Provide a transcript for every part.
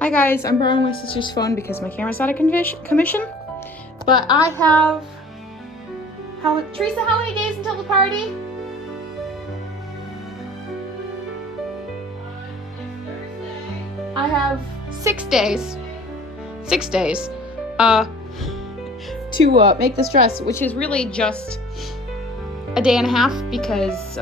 Hi guys, I'm borrowing my sister's phone because my camera's out of commission. But I have... Teresa, how many days until the party? I have 6 days. 6 days. To make this dress, which is really just a day and a half because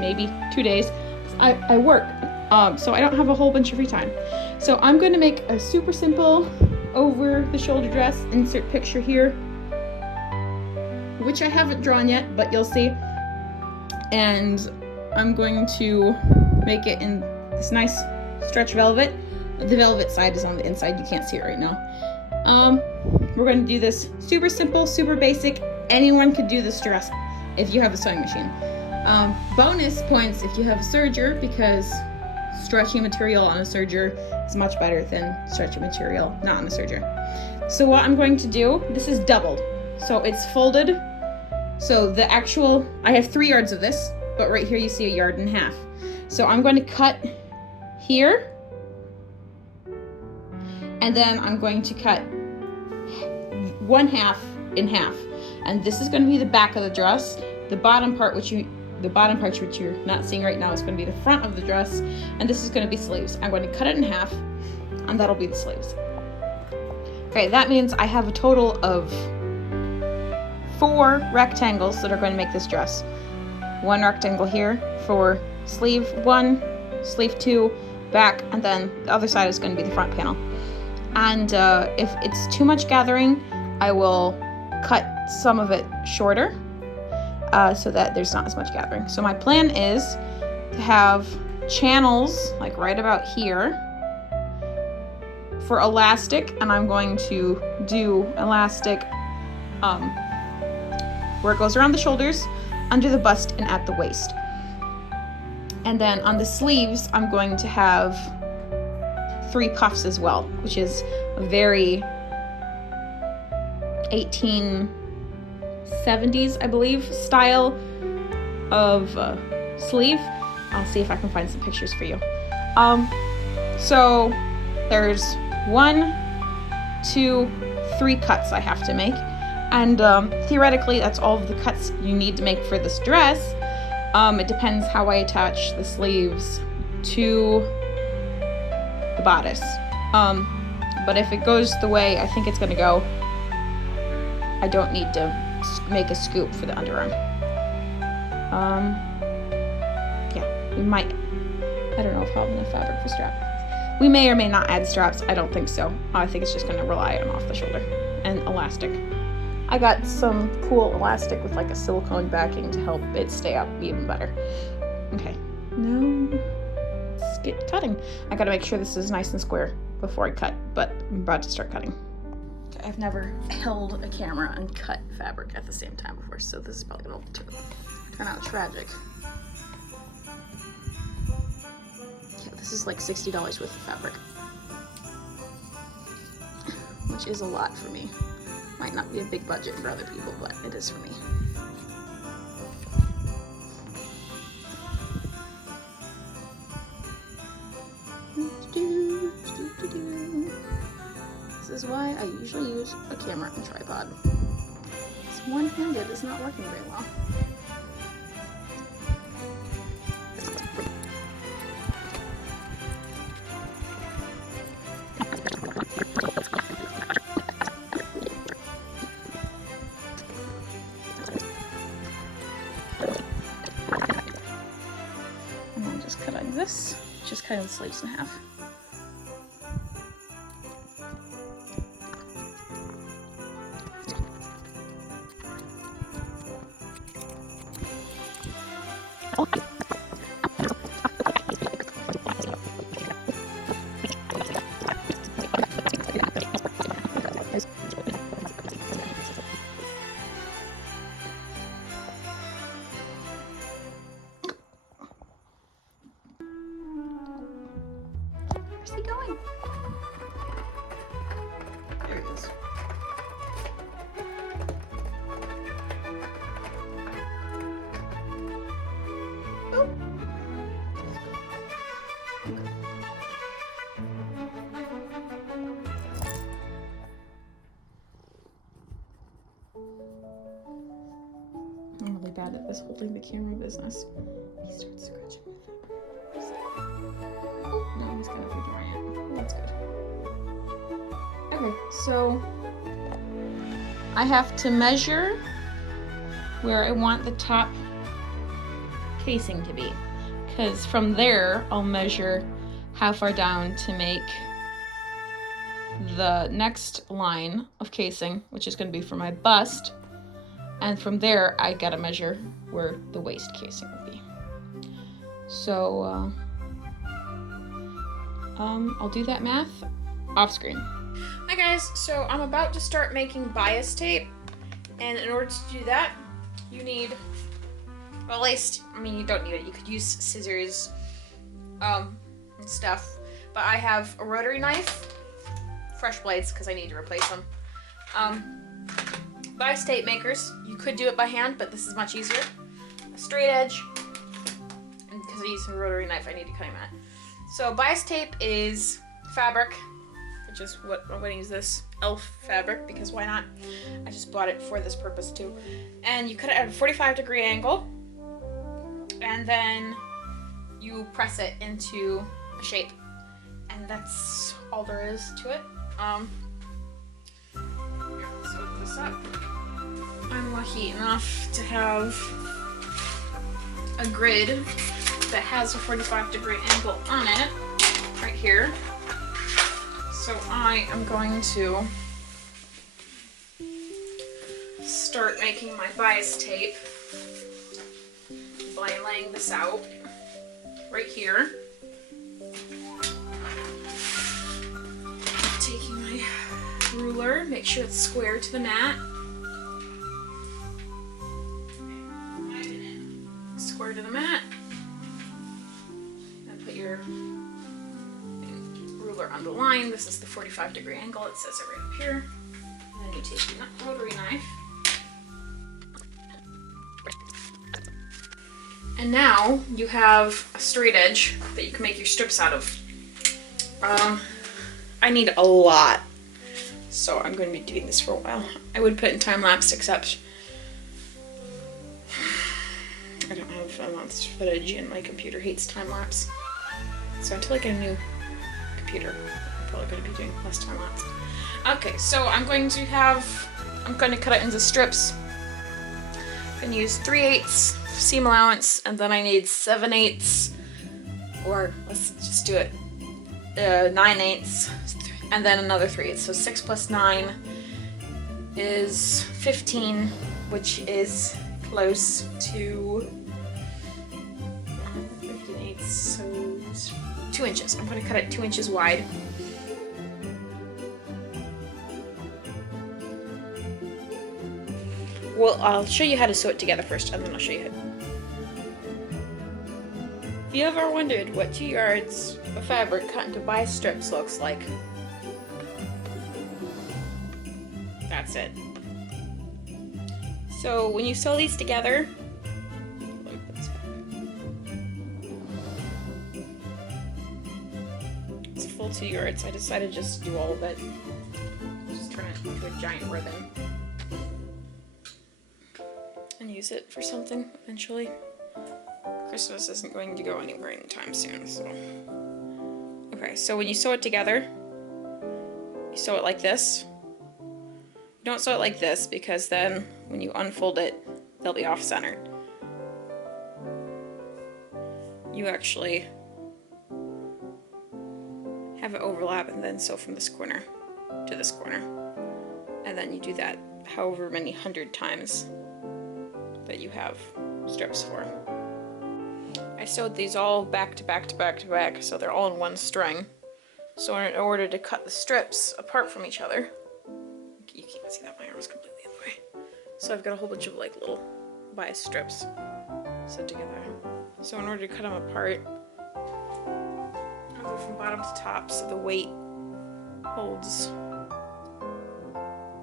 maybe 2 days. I work, so I don't have a whole bunch of free time. So I'm going to make a super simple over the shoulder dress. Insert picture here, which I haven't drawn yet, but you'll see. And I'm going to make it in this nice stretch velvet. The velvet side is on the inside. You can't see it right now. We're going to do this super simple, super basic. Anyone could do this dress if you have a sewing machine. Bonus points if you have a serger, because stretchy material on a serger is much better than stretchy material not on a serger. So what I'm going to do, this is doubled. So it's folded. So the actual, I have 3 yards of this, but right here you see 1.5 yards. So I'm going to cut here. And then I'm going to cut 1/2 in half. And this is going to be the back of the dress. The bottom part which you're not seeing right now is going to be the front of the dress, and this is going to be sleeves. I'm going to cut it in half, and that'll be the sleeves. Okay, that means I have a total of 4 rectangles that are going to make this dress. 1 rectangle here for sleeve 1, sleeve 2, back, and then the other side is going to be the front panel. And if it's too much gathering, I will cut some of it shorter so that there's not as much gathering. So my plan is to have channels like right about here for elastic, and I'm going to do elastic where it goes around the shoulders, under the bust, and at the waist. And then on the sleeves, I'm going to have 3 puffs as well, which is a very 1870s, I believe, style of sleeve. I'll see if I can find some pictures for you. So there's 1, 2, 3 cuts I have to make, and theoretically that's all of the cuts you need to make for this dress. It depends how I attach the sleeves to the bodice. But if it goes the way I think it's gonna go, I don't need to make a scoop for the underarm. Yeah, we might, I don't know if I'll have enough fabric for straps. We may or may not add straps. I don't think so. I think it's just gonna rely on off the shoulder and elastic. I got some cool elastic with like a silicone backing to help it stay up even better. Okay, now let's get cutting. I gotta make sure this is nice and square before I cut, but I'm about to start cutting. Okay, I've never held a camera and cut fabric at the same time before, so this is probably gonna turn out tragic. Yeah, this is like $60 worth of fabric, which is a lot for me. Might not be a big budget for other people, but it is for me. This is why I usually use a camera and tripod. This one-handed is not working very well. And I'm just cutting this, just cutting the sleeves in half. Where's he going? There he is. Oh. bad at this holding the camera business. He starts scratching with it. Oh, no, he's gonna redrawing it. Oh, that's good. Okay, so I have to measure where I want the top casing to be, because from there I'll measure how far down to make the next line of casing, which is going to be for my bust, and from there I gotta measure where the waist casing will be. So I'll do that math off screen. Hi guys, so I'm about to start making bias tape, and in order to do that you need, well, at least, I mean, you don't need it, you could use scissors and stuff, but I have a rotary knife, fresh blades because I need to replace them. Bias tape makers, you could do it by hand, but this is much easier. A straight edge, and because I use a rotary knife, I need to cut him at. So bias tape is fabric, which is what I'm going to use, this elf fabric, because why not? I just bought it for this purpose too. And you cut it at a 45-degree angle, and then you press it into a shape, and that's all there is to it. Let's open this up. I'm lucky enough to have a grid that has a 45-degree angle on it, right here. So I am going to start making my bias tape by laying this out right here. Taking my ruler, make sure it's square to the mat. Square to the mat. And put your ruler on the line. This is the 45-degree angle, it says it right up here. And then you take your rotary knife. And now you have a straight edge that you can make your strips out of. I need a lot, so I'm going to be doing this for a while. I would put in time lapse, except I don't have enough footage and my computer hates time lapse. So until I get a new computer, I'm probably going to be doing less time lapse. Okay, so I'm going to cut it into strips. I'm going to use 3/8 seam allowance, and then I need 7/8, or let's just do it 9/8, and then another 3/8. So 6 plus 9 is 15, which is close to 15/8, so 2 inches. I'm going to cut it 2 inches wide. Well, I'll show you how to sew it together first, and then I'll show you how. If you ever wondered what 2 yards of fabric cut into bias strips looks like, that's it. So when you sew these together, it's a full 2 yards. I decided just to do all of it. Just turn it into a giant ribbon and use it for something eventually. Christmas isn't going to go anywhere anytime soon, so. Okay, so when you sew it together, you sew it like this. You don't sew it like this, because then when you unfold it, they'll be off-centered. You actually have it overlap and then sew from this corner to this corner. And then you do that however many 100 times that you have strips for. I sewed these all back to back to back to back, so they're all in one string. So in order to cut the strips apart from each other, you can't see that, my arm is completely in the way. So I've got a whole bunch of like little bias strips set together. So in order to cut them apart, I'll go from bottom to top so the weight holds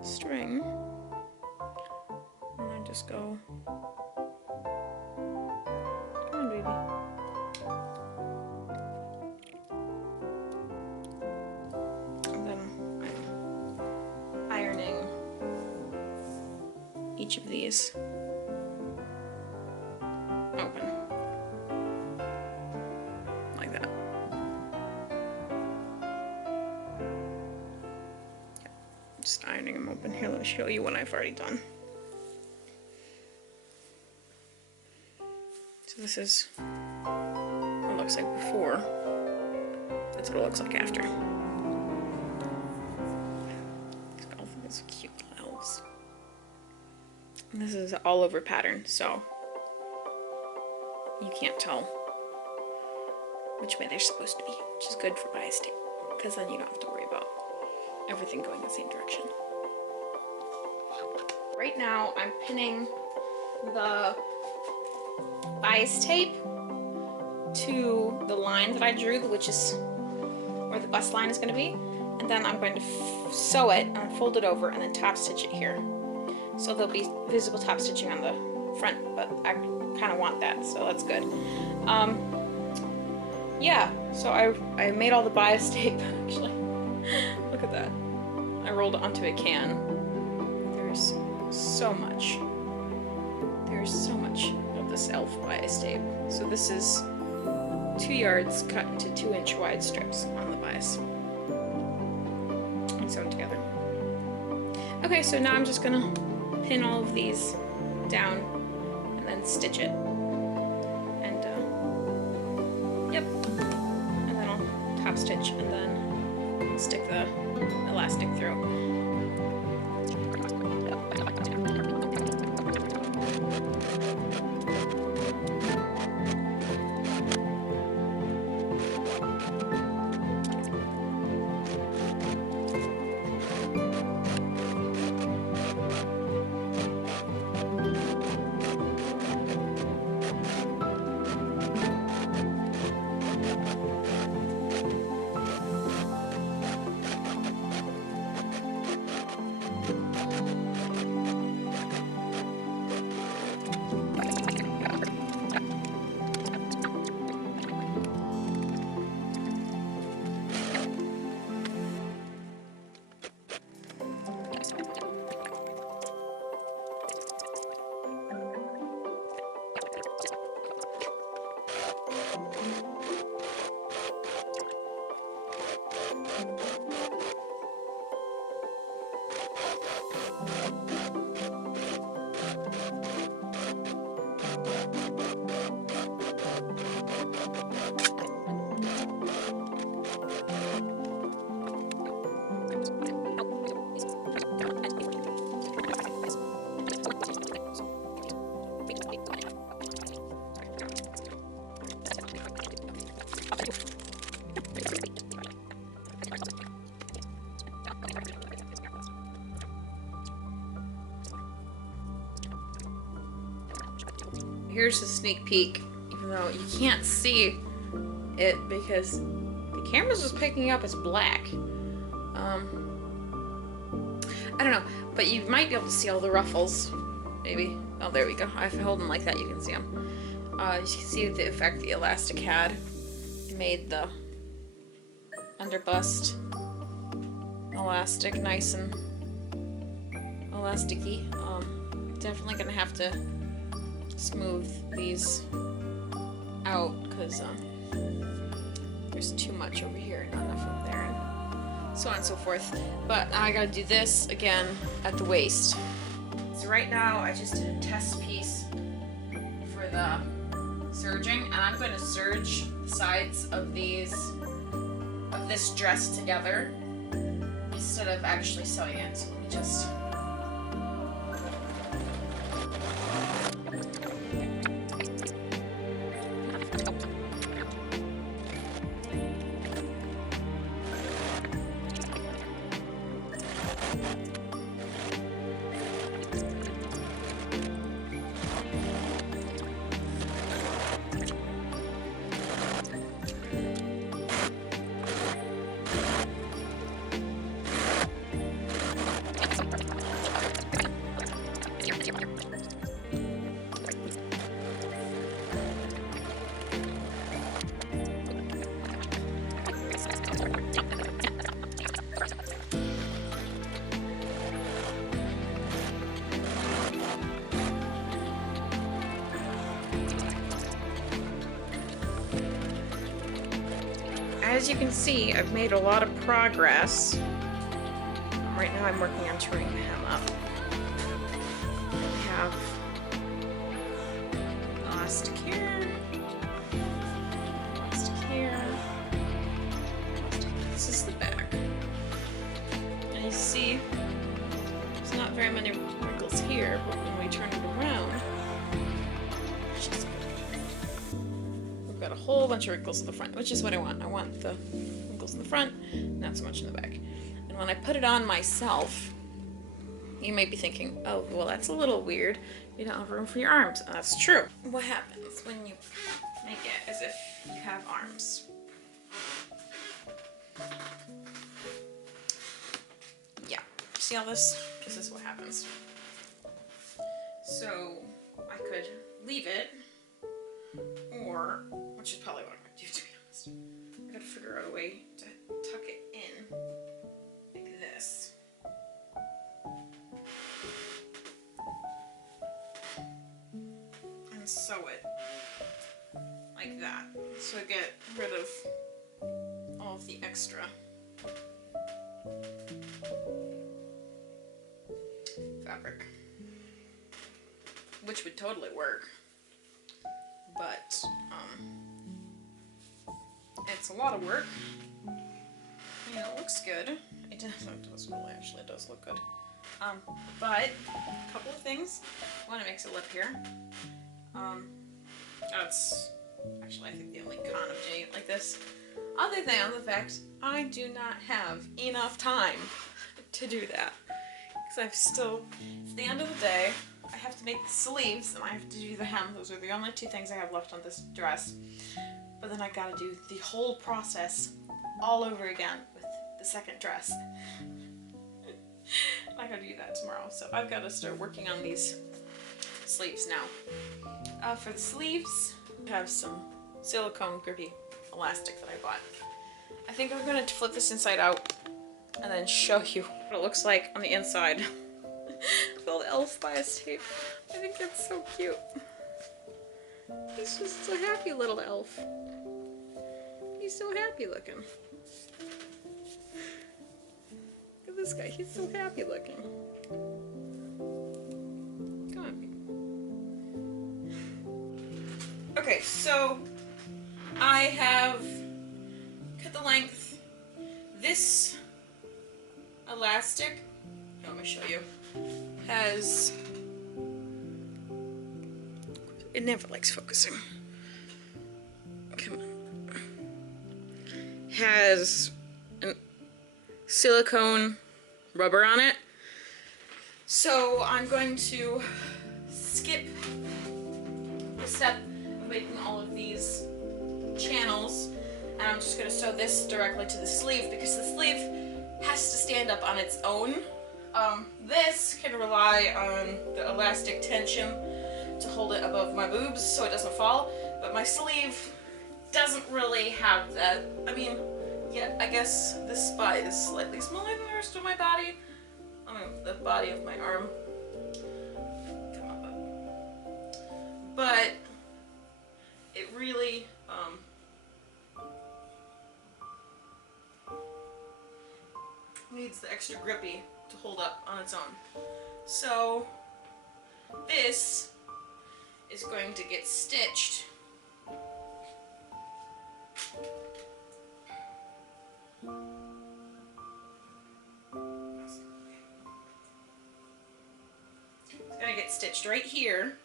the string. And I just go, come on, baby. And then I'm ironing each of these just ironing them open. Here, let me show you what I've already done. So this is what it looks like before. That's what it looks like after. It's got all these cute elves. And this is an all over pattern, so you can't tell which way they're supposed to be, which is good for bias tape, because then you don't have to worry about everything going the same direction. Right now I'm pinning the bias tape to the line that I drew, which is where the bust line is going to be, and then I'm going to sew it and fold it over and then top stitch it here. So there'll be visible top stitching on the front, but I kind of want that, so that's good. Yeah, so I made all the bias tape, actually. Look at that. I rolled it onto a can. There's so much. There's so much of this elf bias tape. So this is 2 yards cut into 2-inch wide strips on the bias and sewn together. Okay, so now I'm just gonna pin all of these down and then stitch it. And yep. And then I'll top stitch and then stick the elastic through. Here's a sneak peek, even though you can't see it because the camera's just picking up as black. I don't know, but you might be able to see all the ruffles, maybe. Oh, there we go. If I hold them like that, you can see them. You can see the effect the elastic had. It made the underbust elastic nice and elasticy. Definitely gonna have to smooth these out because there's too much over here, not enough over there, and so on and so forth. But now I gotta do this again at the waist. So right now I just did a test piece for the serging, and I'm going to serge the sides of this dress together instead of actually sewing it. So let me just as you can see, I've made a lot of progress. Right now I'm working on turning the hem up. We have elastic here, elastic here, elastic. This is the back. And you see, there's not very many wrinkles here, but when we turn it around, we've got a whole bunch of wrinkles in the front, which is what I want. I want the wrinkles in the front, not so much in the back. And when I put it on myself, you may be thinking, oh, well, that's a little weird. You don't have room for your arms. And that's true. What happens when you make it as if you have arms? Yeah. See all this? This is what happens. So I could leave it, or, which is probably what I'm going to do, to be honest. I gotta figure out a way to tuck it in like this. And sew it like that. So I get rid of all of the extra fabric. Which would totally work. But, it's a lot of work. You know, it looks good. It does really, actually, it does look good. But, a couple of things. One, it makes a lip here. That's actually, I think, the only con of doing it like this. Other than the fact, I do not have enough time to do that. Because I've still, it's the end of the day, I have to make the sleeves and I have to do the hem. Those are the only two things I have left on this dress. But then I gotta do the whole process all over again with the second dress. I gotta do that tomorrow, so I've gotta start working on these sleeves now. For the sleeves, I have some silicone grippy elastic that I bought. I think I'm gonna flip this inside out and then show you what it looks like on the inside. Little elf bias tape. I think that's so cute. He's just a happy little elf. He's so happy looking. Look at this guy, he's so happy looking. Come on. Okay, so I have cut the length. This elastic, let me show you, has, it never likes focusing. Come on. Has a silicone rubber on it. So I'm going to skip the step of making all of these channels, and I'm just going to sew this directly to the sleeve because the sleeve has to stand up on its own. This can rely on the elastic tension to hold it above my boobs so it doesn't fall, but my sleeve doesn't really have that. I mean, yeah, I guess this spot is slightly smaller than the rest of my body. I mean, the body of my arm. Come on, bud. But it really, needs the extra grippy to hold up on its own. So this is going to get stitched right here,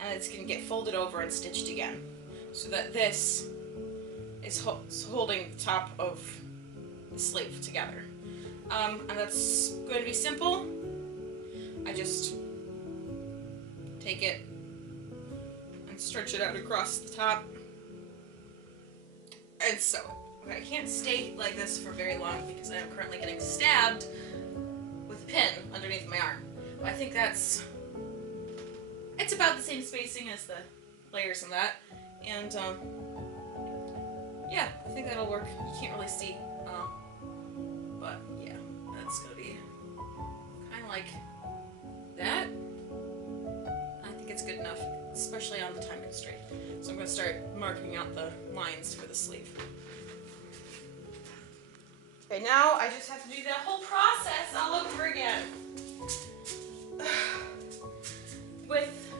and it's going to get folded over and stitched again so that this is holding the top of the sleeve together. And that's going to be simple. I just take it and stretch it out across the top and sew it. Okay, I can't stay like this for very long because I am currently getting stabbed with a pin underneath my arm. But I think it's about the same spacing as the layers in that. And yeah, I think that'll work. You can't really see, but yeah, that's gonna be kind of like that. I think it's good enough, especially on the time constraint. So I'm gonna start marking out the lines for the sleeve. Okay, Okay, now I just have to do that whole process all over again. With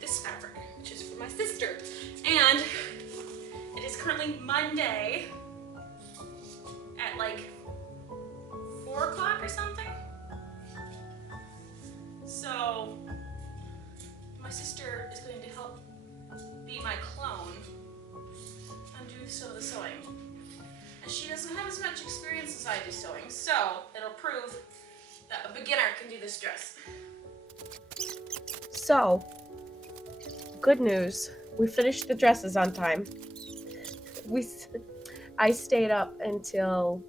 this fabric, which is for my sister. And it is currently Monday at like 4 o'clock or something. So my sister is going to help be my clone and do some of the sewing. And she doesn't have as much experience as I do sewing, so it'll prove that a beginner can do this dress. So, good news. We finished the dresses on time. I stayed up until,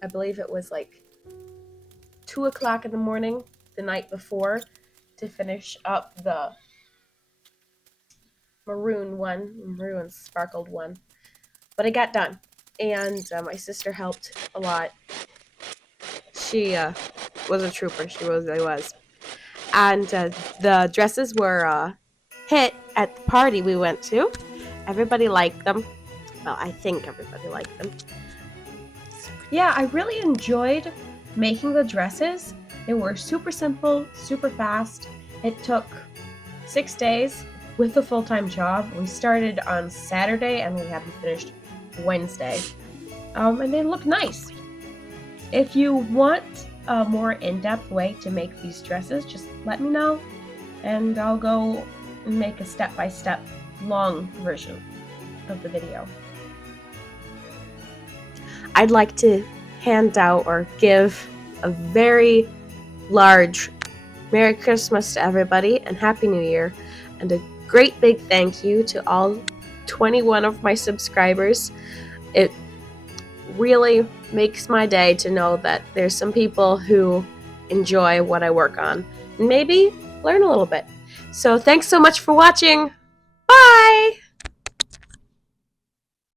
I believe it was like 2 o'clock in the morning the night before to finish up the maroon sparkled one. But I got done, and my sister helped a lot. She was a trooper. She really was. And the dresses were hit at the party we went to. Everybody liked them. Well, I think everybody liked them. Yeah, I really enjoyed making the dresses. They were super simple, super fast. It took 6 days with a full-time job. We started on Saturday and we had them finished Wednesday. And they look nice. If you want a more in-depth way to make these dresses, just let me know and I'll go and make a step-by-step long version of the video. I'd like to hand out or give a very large Merry Christmas to everybody and Happy New Year, and a great big thank you to all 21 of my subscribers. It really makes my day to know that there's some people who enjoy what I work on and maybe learn a little bit. So thanks so much for watching. Bye!